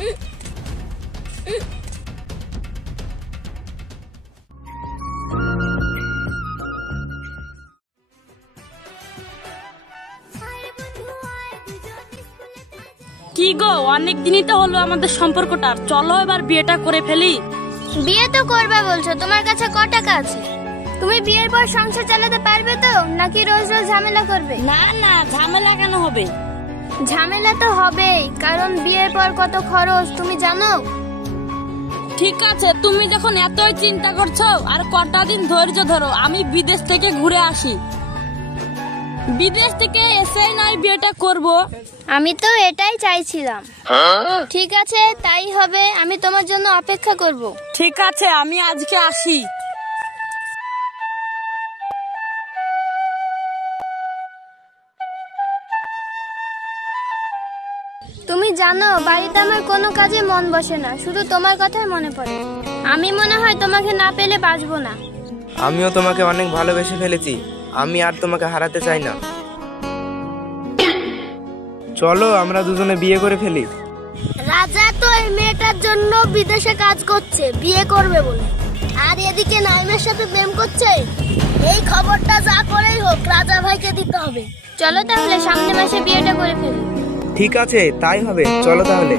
কি গো, অনেক দিনই তো হলো আমাদের সম্পর্কটা, চলো এবার বিয়েটা করে ফেলি। বিয়ে তো করবে বলছো, তোমার কাছে ক টাকা আছে? তুমি বিয়ের পর সংসার চালাতে পারবে তো, নাকি রোজ রোজ ঝামেলা করবে? না না, ঝামেলা কেন হবে? ঝামেলা তো হবেই, কারণ বিয়ের পর কত খরচ তুমি জানো। ঠিক আছে, তুমি যখন এতই চিন্তা করছো, আর কটা দিন ধৈর্য ধরো, আমি বিদেশ থেকে ঘুরে আসি। বিদেশ থেকে এসেই নয় বিয়েটা করব। আমি তো এটাই চাইছিলাম। ঠিক আছে, তাই হবে, আমি তোমার জন্য অপেক্ষা করব। ঠিক আছে, আমি আজকে আসি। তুমি জানো, বাড়িতে আমার কোনো কাজে মন বসে না, শুধু তোমার কথাই মনে পড়ে। আমি মনে হয় তোমাকে না পেলে বাঁচবো না। আমিও তোমাকে অনেক ভালোবেসে ফেলেছি, আমি আর তোমাকে হারাতে চাই না। চলো আমরা দুজনে বিয়ে করে ফেলি। রাজা তো এই মেয়েটার জন্য বিদেশে কাজ করছে বিয়ে করবে বলে, আর এদিকে নাইমের সাথে প্রেম করছে। এই খবরটা যা করেই হোক রাজা ভাইকে দিতে হবে। চলো তাহলে সামনের মাসে বিয়েটা করে ফেলি। ঠিক আছে, তাই হবে, চলো তাহলে।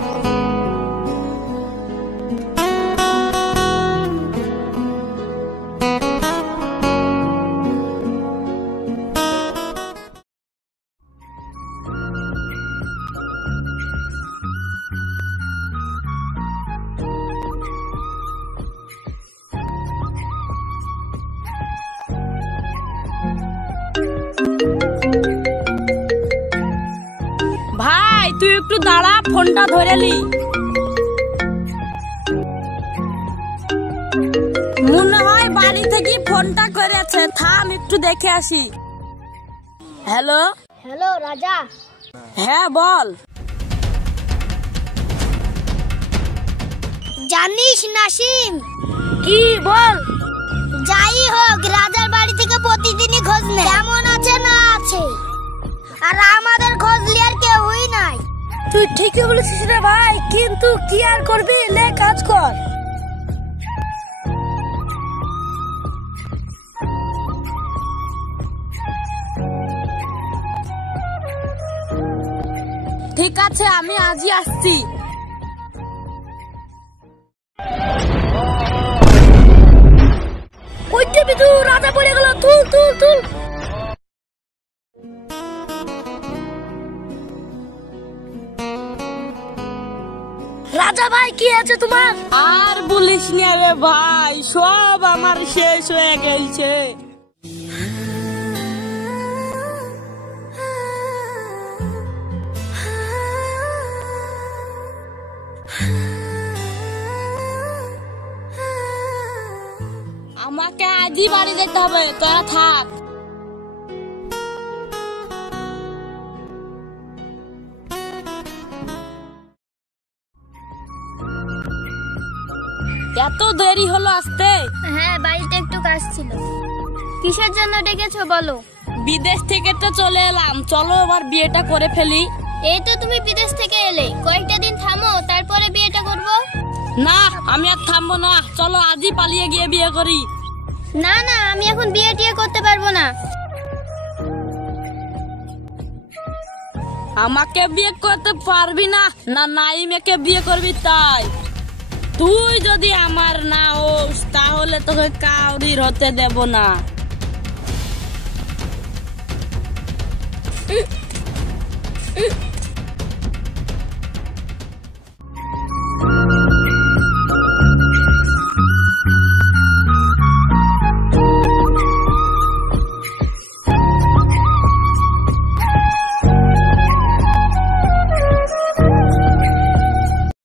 ভাই তুই একটু দাঁড়া, ফোনটা ধরে নি। মনে হয় বাড়ি থেকে ফোনটা করেছে, থাম একটু দেখে আসি। হ্যালো। হ্যালো রাজা। হ্যাঁ বল। জানিস নাসিম, কি বল? যাই হোক রাজার বাড়ি থেকে প্রতিদিনই খোঁজ নেয়, কেমন আছে না আছে, আর আমাদের খোঁজ লিয়ার কেউই নাই। তুই ঠিকই বলেছিস রে ভাই, কিন্তু কি আর করবি, লে কাজ কর। ঠিক আছে, আমি আজই আসছি। ওইটা বিদু, রাজা পড়ে গেল, তুল তুল তুল। রাজা ভাই কি আছে তোমার? আর বলিস না রে ভাই, সব আমার শেষ হয়ে গেছে। আমাকে আজই বাড়ি যেতে হবে, তোরা থাক। এত দেরি হলো আসতে? হ্যাঁ, বাড়িতে একটু কাজ ছিল। কিসের জন্য ডেকেছো বলো? বিদেশ থেকে তো চলে এলাম, চলো এবার বিয়েটা করে ফেলি। এই তো তুমি বিদেশ থেকে এলে, কয়েকটা দিন থামো, তারপরে বিয়েটা করব। না, আমি আর থামবো না, চলো আজই পালিয়ে গিয়ে বিয়ে করি। না না, আমি এখন বিয়ে টিয়ে করতে পারবো না। আমাকে বিয়ে করতে পারবি না, না নাইমেকে বিয়ে করবি তাই? তুই যদি আমার না হোস, তাহলে তোকে কাউরির হতে দেব না।